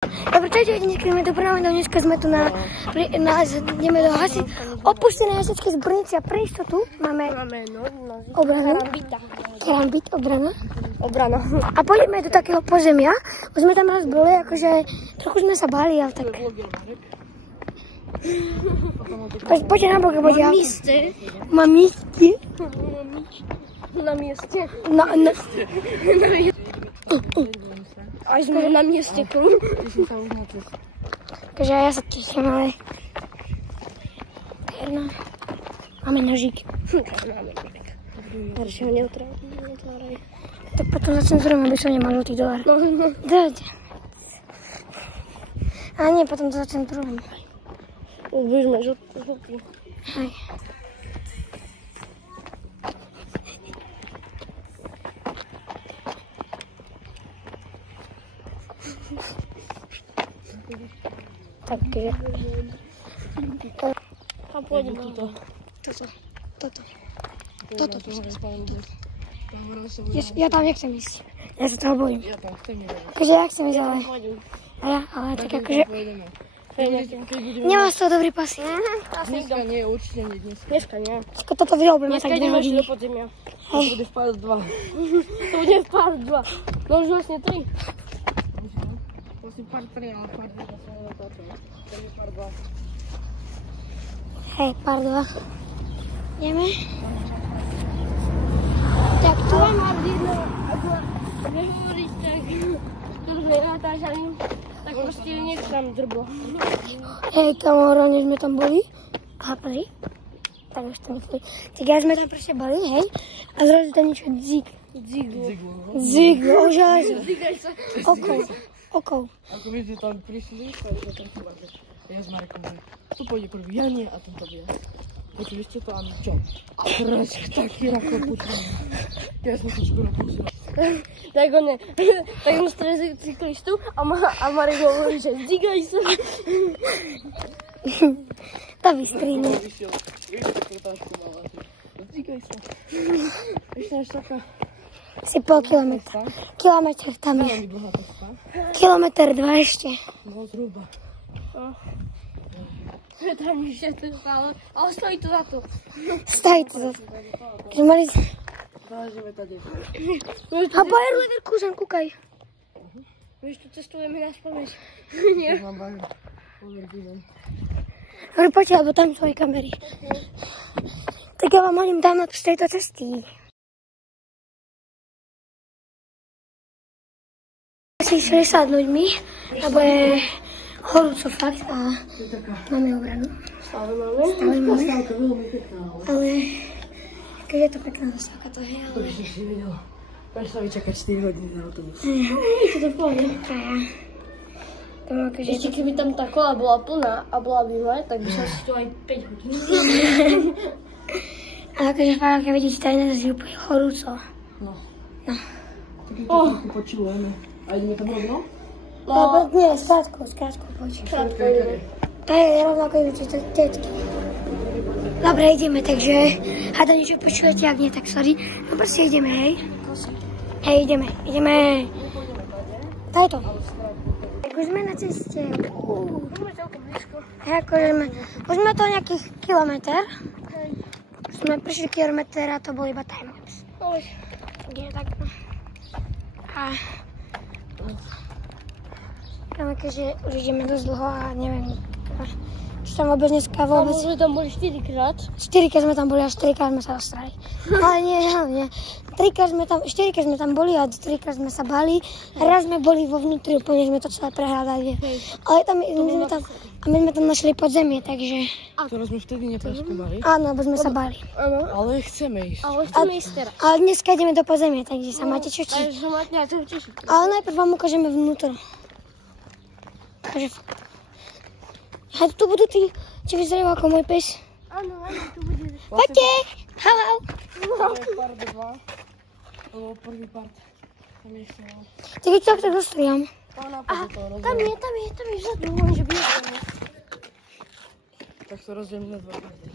Dobre, čajte, dneska ideme do Brna, dneska sme tu ideme do opustené hasičskej zbrnice a pre istotu máme obranu. Karambit, obrana. A pôjdeme do takého pozemia, už sme tam raz boli, akože trochu sme sa báli, ale tak... Poďte na blok, poďte. Mám míste. Na mieste. Aj sme na mieste. Takže ja sa teším, ale... Máme nožík. Radšej ho neutváraj. Tak potom začnem zrovna, aby som nemal žltý dolár. Dajte. A nie, potom to začnem druhým. Budeš mať žltý. Hej. Takže... A pôjdem toto. Toto. Ja tam nechcem ísť. Ja sa toho bojím. Ja tam chcem ísť. Takže ja chcem ísť, ale tak akože... Nemá z toho dobrý pasy. Dneska nie, určite nie dneska. Dneska nie. Toto vyrobíme tak 2 hodiny. Do podzemia. To bude v pár 2. To bude v pár 2. No už vlastne 3. To si pár 3, ale pár 2 som na toto. To je pár 2. Hej, pár 2. Ideme. Tak tu vám Mám jedno, ako nehovoríš tak, ktoré natáčali, tak proste niečo tam drblo. hej, kamoro, než sme tam boli. Chápali? Tak už tam boli. Tak ja sme tam proste boli, hej. A zrazu tam niečo Ziglo, o železo. Okov. Ako my sme tam prišli, tak sme tam chvíľa. Ja s Marekom, že tu pôjde prvý, ja nie, a tento bude. Počuli ste to, áno, čo? A teraz taký rako počuli. Ja som sa skoro pustil. Tak on stretli cyklistu a Marek hovorí, že zdigaj sa. To vystrihne. Vyšiel, vidíte, krotáčku mala. Zdigaj sa. Ešte až taká... Si pol kilometra. Kilometr tam je. Veľmi dlhá cesta. Kilometr 2 ešte. No zhruba. Tam ešte to stále, ale stojí to za to. Stojí to za to. Že mali... Záležíme tady. A Bayer Leverkusen, kúkaj. Vieš, tu cestujeme na spamäť. Tak mám Bayer Leverkusen. Dobre, poďte, lebo tam sú aj kamery. Tak ja vám hodím dám z tejto cesty. Si išli sa ľuďmi, lebo je horúco fakt a máme obranu. Stále máme. Zastávka veľmi pekná, Ale keď je to pekná zastávka, to je, to by si si videl. Prestaví čakať 4 hodiny na autobus. Čo to v pohode. Ešte Ešte keby tam tá kola bola plná a bola by moje, tak by som si to aj 5 hodín. Ale akože fakt, keď vidíte, tady nás je úplne horúco. No. Tak je to trochu počúvame. A ideme tam rovno? No, nie, skrátko, poď. Krátko ideme. To je rovnako idúci tetky. Dobre, ideme, takže hada niečo počujete, ak nie, tak sorry. No proste ideme, hej. Hej, ideme. Daj to. Tak už sme na ceste. Hej, akože už sme to nejakých kilometr. Už sme prišli kilometr a to bol iba timelapse. Je tak. A... keďže už ideme dosť dlho a neviem, čo tam vôbec dneska vôbec... Tam už tam boli 4-krát. 4-krát sme tam boli a 4-krát sme sa dostrali. Ale nie. 4-krát sme tam boli a 4-krát sme sa báli. Raz sme boli vo vnútri, úplne sme to celé prehľadali. Ale tam, my sme tam našli podzemie, takže... Ktoré sme vtedy nepreskúmali. Áno, lebo sme sa báli. Ale chceme ísť. Ale chceme ísť teraz. Ale dneska ideme do podzemia, takže sa máte čo čiť. Ale najprv vám ukážeme vnútro. Takže fakt. A tu budú tí, čo vyzerajú ako môj pes. Áno, tu bude. Poďte! Haló! To je part 2. Lebo prvý part. Tam je ešte mal. Tak keď sa tak dostriam. Aha, tam je vzadu, môže byť. Tak to rozdielime na 2 party.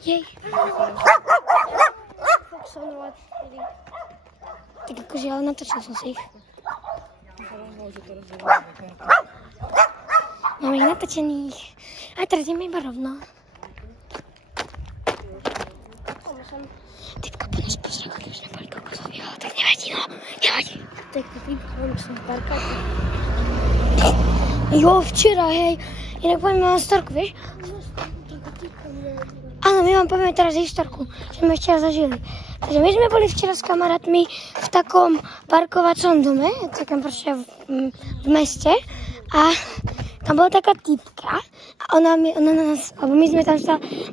Jej. Foxonovať. Tak akože, ale natočil som si ich. Máme ich natočených. A teraz ideme iba rovno. Typka po nás pozrela, keď už neboli kokosovi, ale tak nevadí, no. Nevadí. Tak typka, som parkáte. Jo, včera, hej. Inak poďme na storku, vieš? Áno, my vám povieme teraz historku, že sme včera zažili. Takže my sme boli včera s kamarátmi v takom parkovacom dome, takom proste v meste. A tam bola taká typka a ona na nás, alebo my sme tam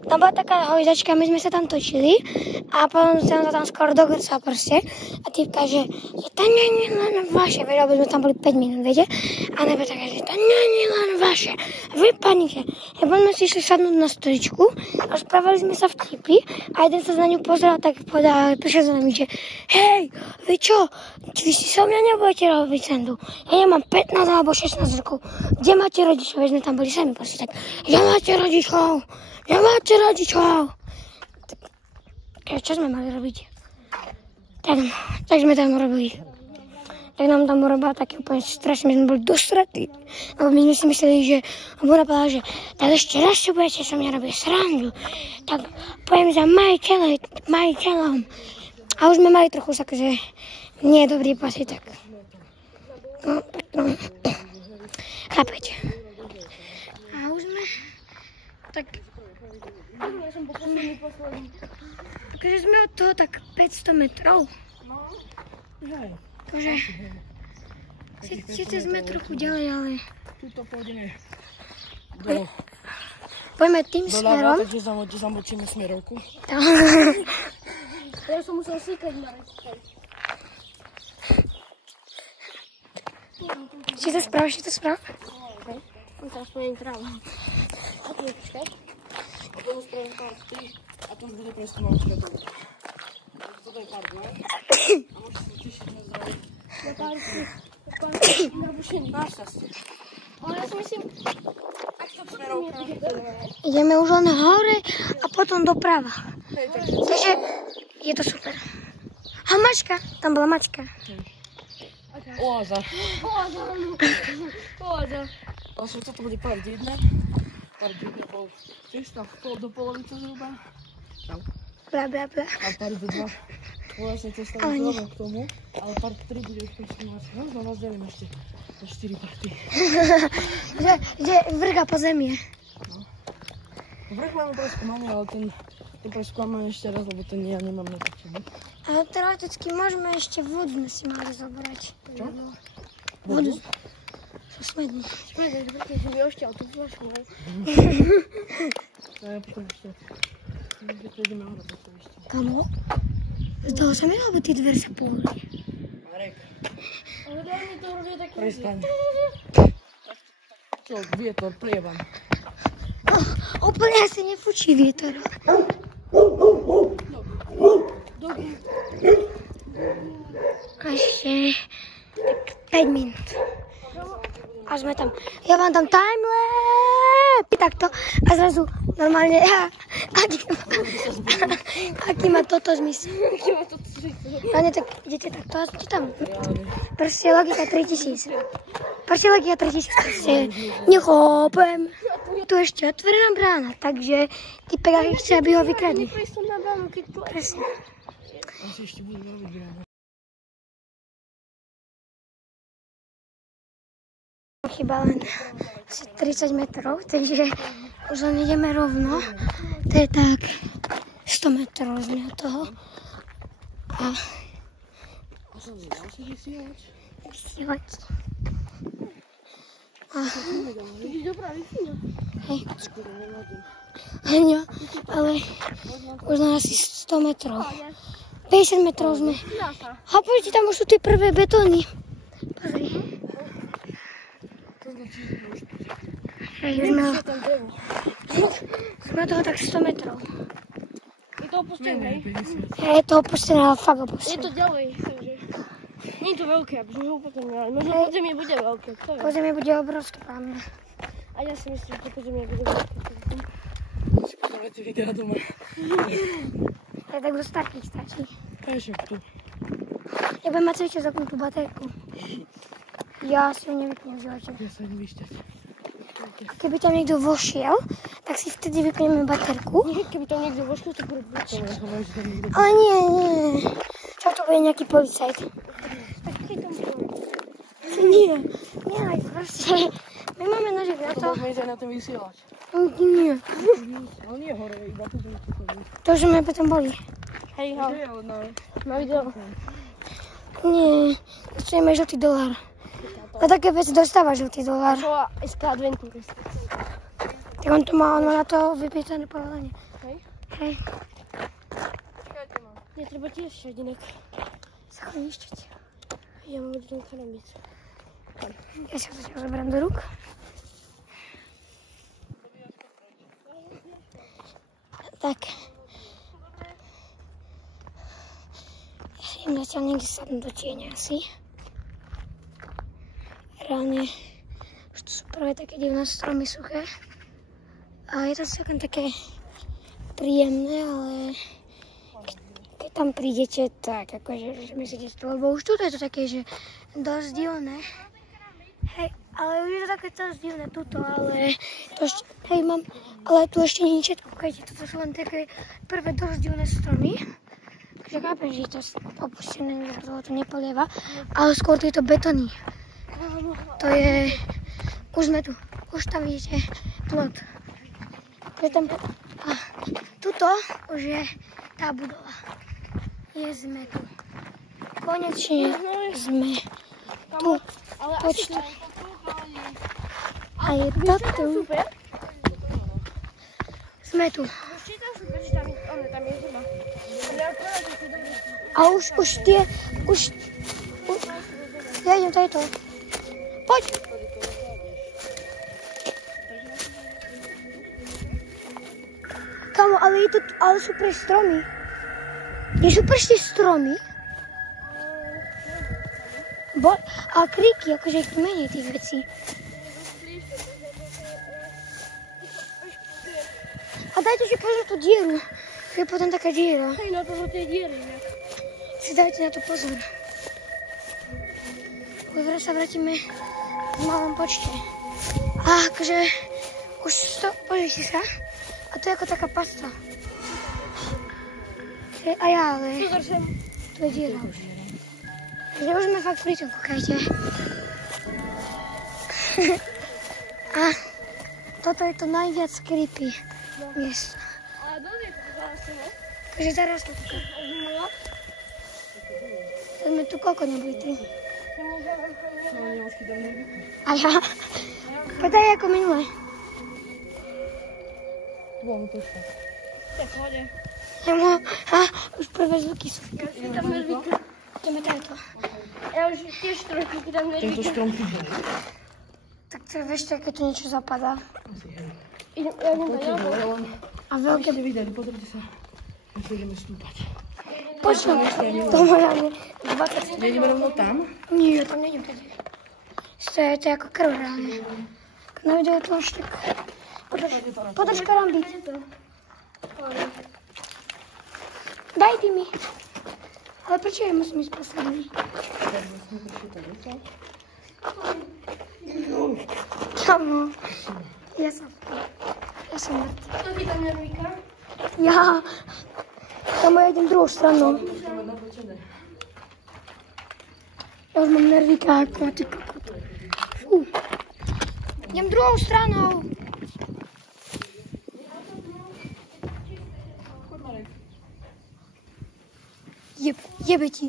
bola taká hojdačka, my sme sa tam točili a potom sa tam skoro dogrcal proste. A typka, že to nie je len vaše, lebo sme tam boli 5 minút, viete? A najprv taká, že to nie je len vaše, vypadnite. A potom sme si išli sadnúť na stoličku a rozprávali sme sa vtipy a jeden sa na ňu pozrel, tak povedal, prišiel za nami, že hej, vy čo, vy si so mňa nebudete robiť sendu. Ja nemám 15 alebo 16 rokov. Kde máte rodičov? Veď sme tam boli sami proste tak. Kde máte rodičov? Kde máte rodičov? Tak, čo sme mali robiť? Tak sme tam robili. Tak nám tam urobila taký úplne stres, my sme boli dosratí. Lebo my sme si mysleli, že on bola povedala, že tak ešte raz si budete so mňa robiť srandu. Tak poviem za majiteľom. A už sme mali trochu také, že nie je dobrý pasy, tak. No, chápete. A už sme tak. Takže sme od toho tak 500 metrov. Takže síce sme trochu ďalej, ale Tuto pôjdeme poďme tým smerom. doľava, takže zamočíme smerovku. Ja som musel sýkať, Marek. Si to správ? On teraz pôjdem trávu. A tu je počkaj. A potom spravím park 3 a to už bude presne malú svetovú. Toto je park 2 a môžete si tešiť na zdravie. Na parku. Na bušení. Našťastie. Ale ja si myslím, Tak to smerovka. Ideme už len hore a potom doprava. Takže je to super. A mačka, tam bola mačka. Oáza. Pohoda. Vlastne toto bude park 1. Park 1 bol tiež tam do polovice zhruba. Tam. Bla, bla, bla. A park 2 vlastne cesta Ale nie. k tomu, ale park 3 bude už presňovať. No, vás delím ešte na 4 parky. Že vrga po zemie. Vrch máme preskúmaný, ale ten preskúmame ešte raz, lebo ten ja nemám na to. A teoreticky môžeme ešte vodu sme si mali zobrať. Čo? Vodu. Sú smední. Spredaj, že mi ošťal tú flašku, hej. A ja potom ešte. Keď prejdeme hore, potom ešte. Kamo? Zdalo sa mi, alebo tie dvere sa pohli. Marek, Ale daj mi to robí taký... prestaň. Čo, vietor, prievan. Úplne asi nefučí vietor. Dobre. A ešte tak 5 minút. A sme tam. Ja vám dám timelapse. Takto. A zrazu normálne. Aký má toto zmysel? Hlavne tak idete takto a ste tam. Proste logika 3000. Proste logika 3000. Proste nechápem. Tu ešte otvorená brána, takže typek aký chce, aby ho vykradli. Neprejď som na bránu, keď tu... Presne. Asi ešte budeme robiť bránu. Chyba len asi 30 metrov, takže už len ideme rovno. To je tak 100 metrov sme od toho. A som nedal si vysielať. vysielať. A Ideš dopraviť si, no. hej, Skoro nenájdem. Heňo, ale už len asi 100 metrov. 50 metrov sme. A poďte, tam už sú tie prvé betóny. Pozri. To značí, že už tu. Hej, už sme od toho tak 100 metrov. Je to opustené, hej? Je to opustené, ale fakt Je opustené. to ďalej, takže... Nie je to veľké, aby sme ho upokojili, ale možno podzemie bude veľké, kto vie. Podzemie bude obrovské, pán. A ja si myslím, že podzemie bude veľké. Si postavme ty videa doma. Tak do starých stačí. Ešte tu. Ja budem mať celý čas zapnúť tú baterku. Ja si ju nevypnem v živote. Ja sa idem vyšťať. A keby tam niekto vošiel, tak si vtedy vypneme baterku. Keby tam niekto vošiel, tak bude buď. Ale nie. Čo to bude nejaký policajt? Tak keď tam bude. Nie, proste. My máme nožek na To to. môžeme ísť aj na ten vysielač. Nie. On nie je hore, iba tu bude čo chodí. To, že sme potom boli. Hej, ho. Kde je ale Na video. Nie, chceme žltý dolár. Na také veci dostáva žltý dolár. Čo SK adventný. Tak on má na to vypýtané povolenie. Hej. Čakajte ma. Netreba tiež šedinek. Sa chodí išťať. Ja mám jeden karambic. Ja sa to zoberám do rúk. Tak. Ja idem zatiaľ niekde sadnúť do tieňa asi. Reálne už tu sú prvé také divné stromy suché. A je to celkom také príjemné, ale keď tam prídete, tak akože myslíte to, lebo už tu je to také, že dosť divné. Hej, ale už je to také dosť divné tuto, ale to ešte, hej mám, ale tu ešte nie je všetko, kúkajte, toto sú len také prvé dosť divné stromy. Takže chápem, že je to opustené, že toho to nepolieva, ale skôr tieto betóny. To je, už sme tu, už tam vidíte plot. A tuto už je tá budova. Sme tu. Konečne sme tu. Počtu. A je to tu. Sme tu. A už tie, ja idem tajto. Poď. Kamo, ale sú pre stromy. Nie sú prešli stromy? A kríky, akože ich menej tých vecí. A dajte si pozor tú dieru. Je potom taká diera. Hej, na toho tie diery. Si dajte na to pozor. Teraz sa vrátime v malom počte. A akože už pozrite sa. A to je ako taká pasta. A ja, ale tu je diera už. Takže už sme fakt pri tom, kúkajte. A toto je to najviac creepy miesto. A dole je to zase, ne? Takže teraz to tu. Sme tu koľko neboli, 3. A ja? Podaj ako minule. Točka. Tak hode. Už prvé zvuky sú. Ja si tam nervíka. Ideme tajto. Ja už tiež trošku tam Tento nervíka. strom chytil. Tak to vieš, keď tu niečo zapadá. Ja idem do jabo. A veľké... Ste videli, pozrite sa. My si ideme stúpať. Počuť, to moja 20. Nejdeme rovno tam? Nie, tam nejdem tedy. To je ako krv reálne. Na videu to až tak... Podaš karambit. Daj ty mi. Ale prečo ja musím ísť posledný? Kamo. Ja som mŕtvy. Kto ti tam nervíka? Ja. Kamo, ja idem druhou stranou. Ja už mám nervíka ako ty kokot. Fú. Idem druhou stranou. Jebe ti.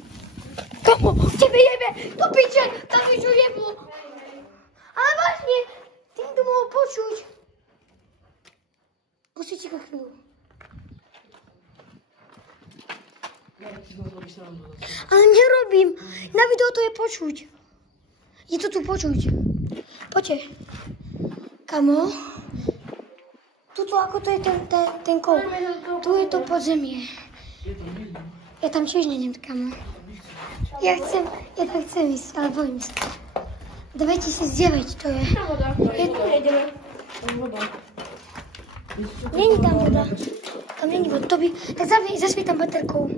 Kamo, tebe jebe. Do piče, tam niečo jeblo. Ale vážne, tým to mohol počuť. Pustíte ka chvíľu. Ale nerobím. Na videu to je počuť. Je to tu počuť. Poďte. Kamo. Tuto ako to je ten kol. Tu je to podzemie. Ja tam tiež nejdem, kamo. Ja tam chcem ísť, ale bojím sa. 2009 to je. Není tam voda. Tam není voda. To by... Tak zasvietam baterkou.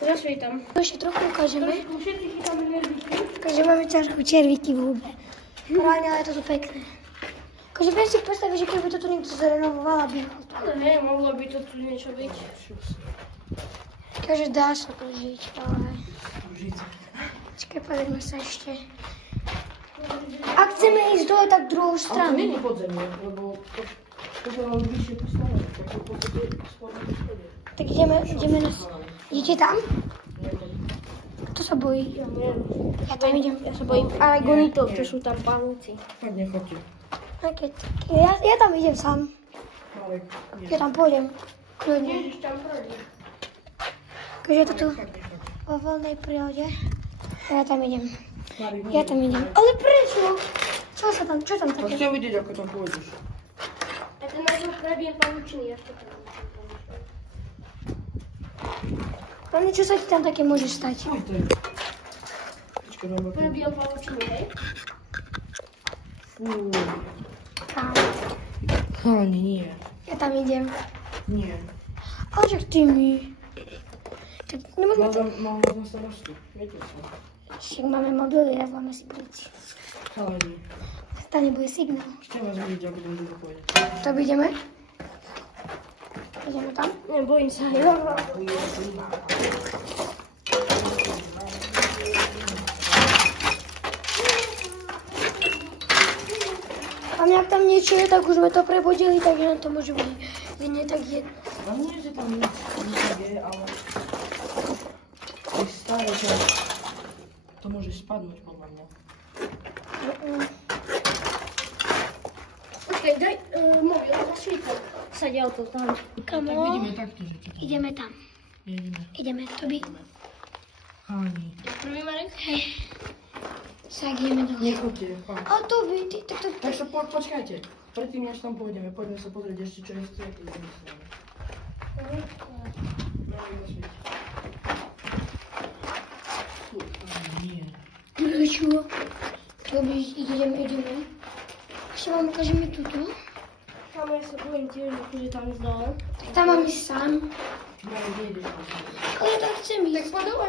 Zasvietam. To ešte trochu ukážeme. Všetci chytáme nervíky. Takže máme trošku červíky v hube. Reálne, ale je to tu pekné. Takže viem si predstaviť, že keby toto niekto zrenovoval, aby... Ale hej, mohlo by to tu niečo byť. Takže dá sa to žiť, ale... Počkaj, pozrieme sa ešte. Ak chceme ísť dole, tak druhou Ale to stranu. není podzemie, lebo to sa mám vyššie postavené. Tak to v podstate spodne to schodie. Tak ideme na... Idete tam? Kto sa bojí? Ja neviem. Ja tam idem. Ja sa bojím aragonitov, čo sú tam pavúci. Fakt nechoďte. Okay. Ja tam idem sám. Marek, nie. Ja tam pôjdem. Kľudne. Ježiš, tam prejde. Takže je to tu Fakt nechoď. vo voľnej prírode. Ja tam idem. Marek, Ja tam idem. Ale prečo? Čo tam No také? chcem vidieť, ako tam pôjdeš. Ja ten najprv prebijem pavúčiny, až to tam. Hlavne, čo sa ti tam také môže stať? Čo to je? Počkaj, dám to. Prebijem pavúčiny, hej? Fú. Tam. Ani nie. Ja tam idem. Nie. Ale však ty mi. Tak nemôžeme to... Mám na starosti. Viete sa. Však máme mobily, máme si príť. Ale nie. Tam nebude signál. Chcem vás vidieť, ako tam dlho pôjde. To ideme? Ideme tam? Nebojím sa. A ak tam niečo je, tak už sme to prebodili, takže nám to môže byť nie tak jedno. No nie, že tam nič je, ale... Keď stále čas, to môže spadnúť podľa mňa. Počkej, daj mobil, zasvietam. Sadia to tam. Kamo? Tak vidíme takto, že čo tam. Ideme tam. Ideme, to by. Ani. Prvý Marek? Hej. Tak ideme dole. Nechoďte, fakt. A to vy, tak to... Tak sa počkajte. Predtým, než tam pôjdeme, poďme sa pozrieť ešte, čo je v cvietli. Nie. Čo? Dobre, ideme. Ešte vám ukážeme túto. Tam ja sa bojím tiež, že tam ísť dole. Tak tam mám ísť sám. Ja nejdeš. Ale ja tam chcem ísť. Tak poď dole.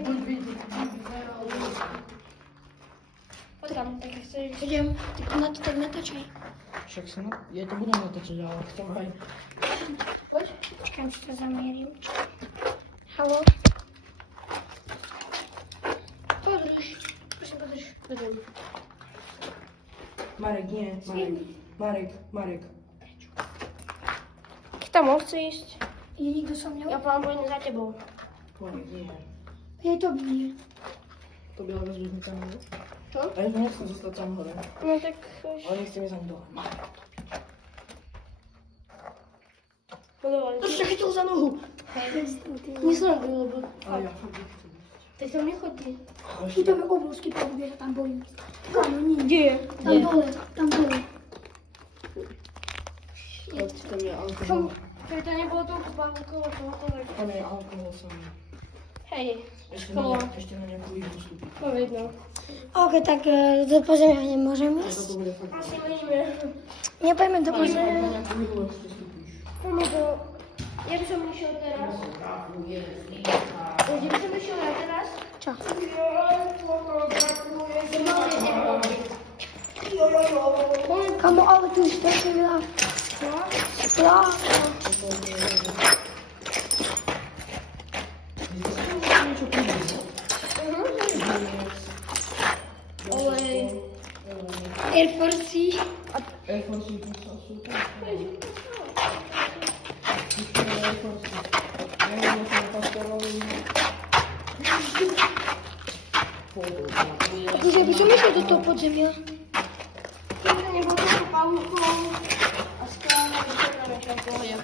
Buď vidíš, Poď tam, tak chceš. Idem, tak natáčaj. však sa ja to budem natáčať, ale chcem aj... Poď. Počkám, či to zamierim. Haló? Podrž. Prosím, podrž. Poďme. Marek, nie, Marek. Keď tam on chce ísť, Je niekto so mnou? ja pôjdem za tebou. Marek, nie. Je to nie. To byla rozhodnutá kameru. Čo? A ja nechcem zostať tam hore. No tak... Ale nechcem ísť ani dole. Podole. To sa chytil za nohu. Nesleduj, lebo... Ale ja fakt nechcem. Tak tam nechodí. Tu tam je obrovský pavúk, ja sa tam bojím. Kámo, nie. Kde je? Tam dole. Tam je alkohol. Keď to nebolo toľko pavúkov, tak... Tam je alkohol samý. Hej, Ešte škola. na nejakú ihru vstúpiť. No vidno. Ok, tak do pozemia nemôžem ísť. To bude fakt. Asi meníme. Nepojeme do Ale pozemia. na nejakú ihru ešte vstúpiš. Poďme do... Ja by som išiel teraz. Kde by som išiel ja teraz? Čo? Kamo, ale tu už také veľa. Ja. Olej. Air Force. Air Force to sú tam. Air Force. Neviem, som pastorový. Takže by som išiel do toho podzemia. Keby to nebolo toľko pavúkov a skláňa, by som tam išiel v pohode.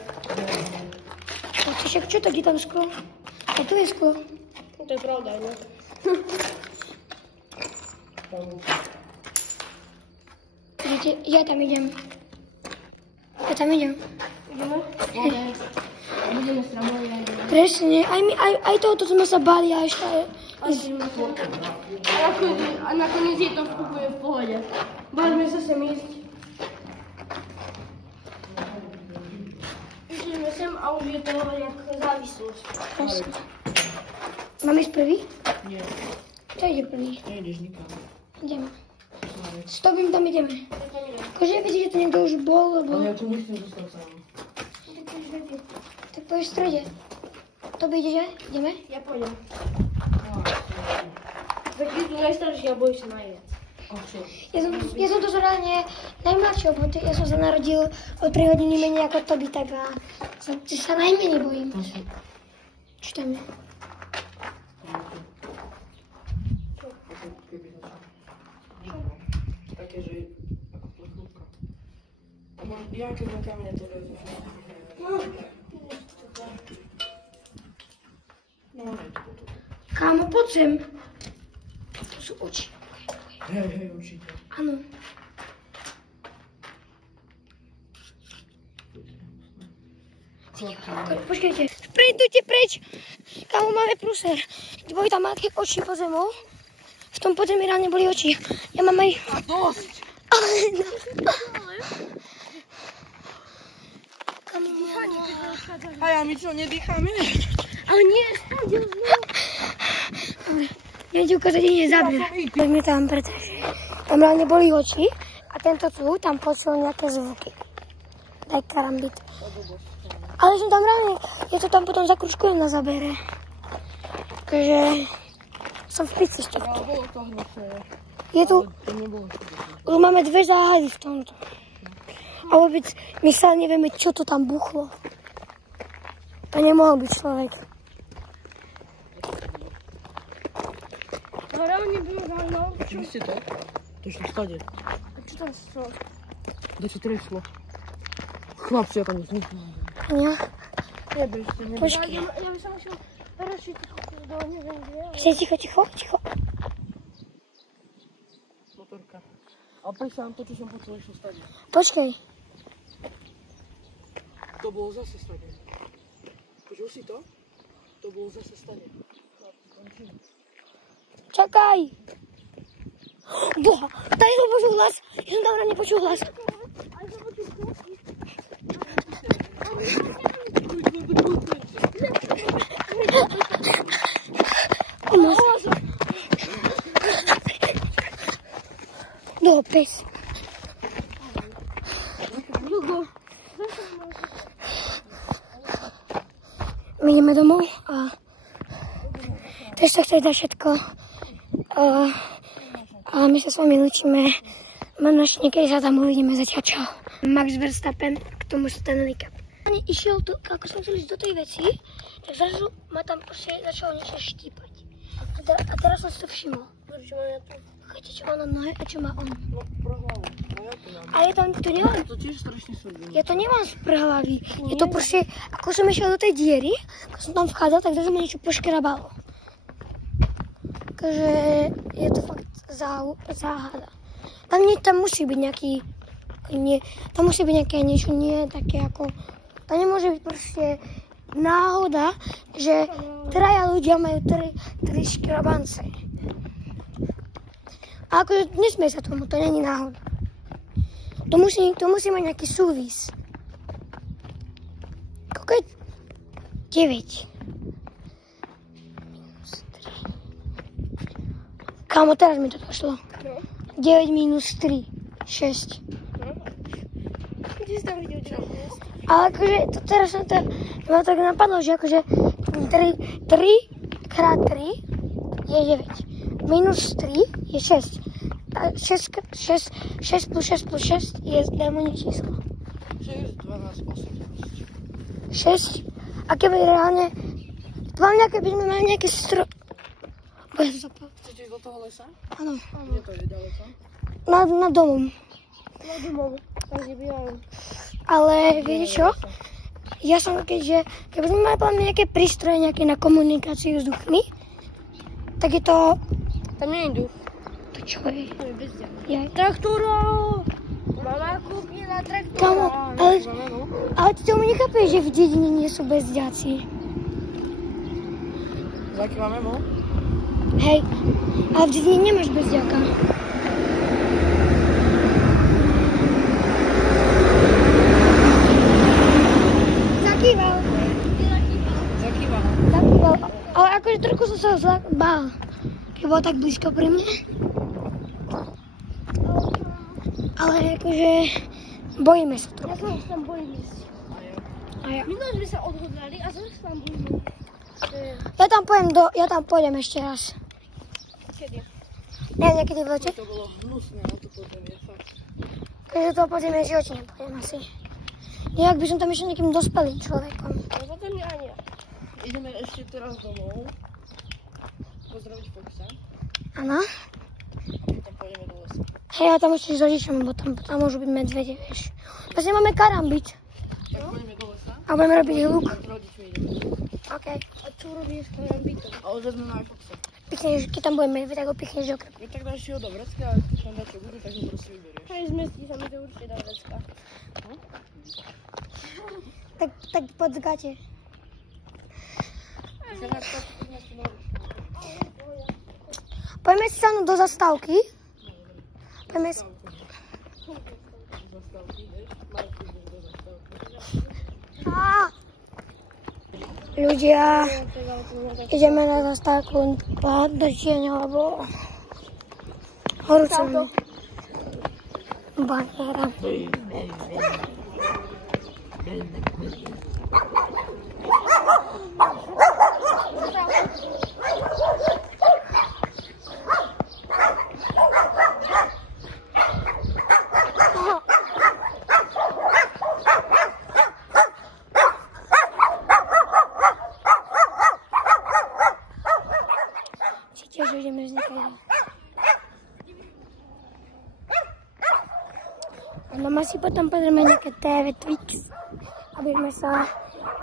Však čo, tak je tam sklo? A tu je sklo. To je pravda, ne? Vidíte, ja tam idem. Ideme? Budeme stramovať. Presne, aj tohoto sme sa báli a ešte aj... A nakoniec je to úplne v pohode. Báľme sa sem ísť. sem a už je to jak závislosť. Máme ísť prvý? Nie, Čo ide prvý? nejdeš nikam. Ideme. S tobým tam ideme. Akože viete, že to niekto už bol, lebo... Ale ja tu musím zostať sám. Tak poďš v strede. To by ideš aj? Ideme? Ja pôjdem. Tak ty tu najstarší a bojíš sa najviac. Ja som to reálne najmladšie, lebo ja som sa narodil o 3 hodiny menej ako Toby, tak sa najmenej bojím. Čo tam je? Také, že ako plechovka. Ja keď na kamene to vezmem. No, nie, to. Kámo, poď sem. Tu sú oči. Hej, určite. Áno. Počkajte. Sprintujte preč. Kámo, máme prúser. Boli tam aké oči pod zemou. V tom podzemí reálne boli oči. Ja mám aj... A dosť! Kámo, A ja my čo, nedýchame? Ale nie, spadil znovu. ja ti ukázať ide záber. Poďme tam, pretože tam reálne boli oči a tento tu tam počul nejaké zvuky. Daj karambit. Ale som tam reálne, ja to tam potom zakružkujem na zábere. Takže som v pici z tohto. Bolo to hnusné. Je tu, To nebolo škodné. už máme 2 záhady v tomto. A vôbec my sa nevieme, čo to tam buchlo. To nemohol byť človek. To reálne bylo ráno. Čo ste to? To šlo stade. A čo tam stalo? Da ti trešlo. Chlapci, ja tam nic nesmím. Ja? Nebežte, Počkej. Ja by som išiel radšej do neviem kde. Ticho. Motorka. A presne to, čo som počul, išlo stade. Počkej. To bolo zase stade. Počul si to? To bolo zase stade. Chlapci, končím. Čakaj. Boha, tady som počul hlas. Ja som tam ráne počul hlas. No, pes. My ideme domov a to sa chce dať všetko. A my sa s vami lúčime. Možno ešte niekedy sa tam uvidíme. Zatiaľ čau. Max Verstappen, k tomu Stanley Cup. Išiel tu, ako som chcel ísť do tej veci, tak zrazu ma tam proste začalo niečo štípať. A teraz som si to všimol. Čo mám ja tu? Cháte, čo má na nohe a čo má on. No, pro hlavu. No ja to mám. A je tam, to nemám, To tiež strašne súdi. ja to nemám z prhlavy. Je to proste, ako som išiel do tej diery, ako som tam vchádzal, tak zrazu ma niečo poškrabalo. Takže je to fakt záhada. Tam musí byť nejaký, tam musí byť nejaké niečo, nie také ako, to nemôže byť proste náhoda, že traja ľudia majú tri škrabance. A akože nesmie sa tomu, to není náhoda. To musí mať nejaký súvis. Koľko je? 9. Kámo, teraz mi to došlo. 9 minus 3. 6. Kde si tam videl, čo je? Ale akože, to teraz som to, ma tak napadlo, že akože 3 krát 3 je 9. Minus 3 je 6. A 6 plus 6 plus 6 je démonné číslo. 6, 12, 8. 6. A keby reálne, keby sme mali nejaké Bude to zapal. Chcete ísť do toho lesa? Áno. Kde to je ďaleko? Na domom. Na domov. Takže bývam. Ale viete čo? Ja som keby sme mali plán nejaké prístroje nejaké na komunikáciu s duchmi, tak je to... Tam nie je duch. To čo je? To je bezďak. Traktora! Mama kúpila traktora. Kámo, ale ty tomu nechápeš, že v dedine nie sú bezďaci. Za aký máme bol? Hej, ale v dedine nemáš bezďaka. Zakýval. sa bál, keď bol tak blízko pri mne. Ale akože bojíme sa to. Ja sa už tam bojím ísť. A ja. Minulé sme sa odhodlali a zase tam bojím. Ja tam pôjdem ešte raz. Kedy? Neviem, niekedy v lete. To bolo hnusné, ale to podzemie, fakt. Keď do toho podzemia v živote nepôjdem asi. Nejak by som tam ešte nejakým dospelým človekom. No potom mňa ani ja. Ideme ešte teraz domov. Pozdraviť Foxa. Áno. Potom pôjdeme do lesa. Hej, ja tam ešte s rodičom, bo tam môžu byť medvede, vieš. Vlastne máme karambit. Tak pôjdeme do lesa. A budeme robiť hluk. S rodičmi ideme. OK. A čo robíš s karambitom? A odvezmeme aj Foxa. Pichneš, keď tam bude medveď, tak ho pichneš do krku. No tak dáš si ho do vrecka a tam dá čo budú, tak ho proste vyberieš. Hej, zmestí sa mi to určite do vrecka. Tak pod zgate. Poďme si sa do zastávky. Poďme si... Ľudia, ideme na zastávku do Čieňa, lebo horúco baniera. Tiež ideme vznikať. A mama si potom pozrieme nejaké TV Twix, aby sme sa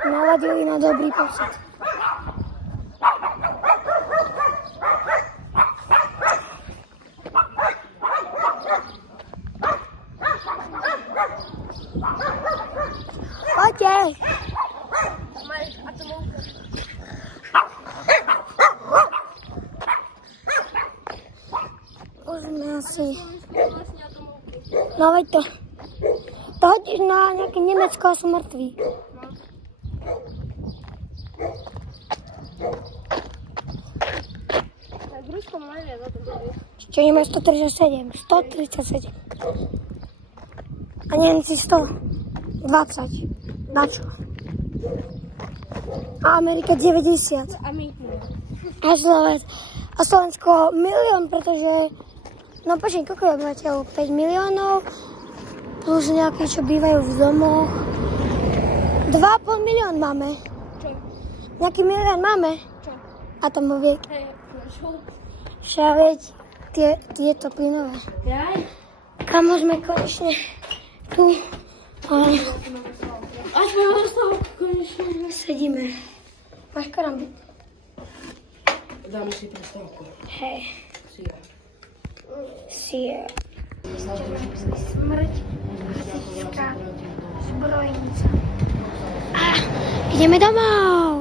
naladili na dobrý pocit. Poďte! Máš atomovku. Už sme asi... No veď to. To hodíš na nejaké Nemecko a sú mŕtvi. Tak Rusko má najviac o tom povie. Čo máme 137. 137. A Nemci 120. Na čo? A Amerika 90. A my? A Slovensko 1 milión, pretože... No počkej, koľko je obyvateľov? 5 miliónov, plus nejaké, čo bývajú v domoch. 2,5 milión máme. Čo? Nejaký milión máme. Čo? Atomoviek. Hej, no čo? Však tieto plynové. Jaj? Kamo sme konečne tu. Až máme dostavku konečne. Sedíme. Máš karambit? Dáme si prestávku. Hej. Sia. Smrť, hasička, zbrojnica. Ideme domov!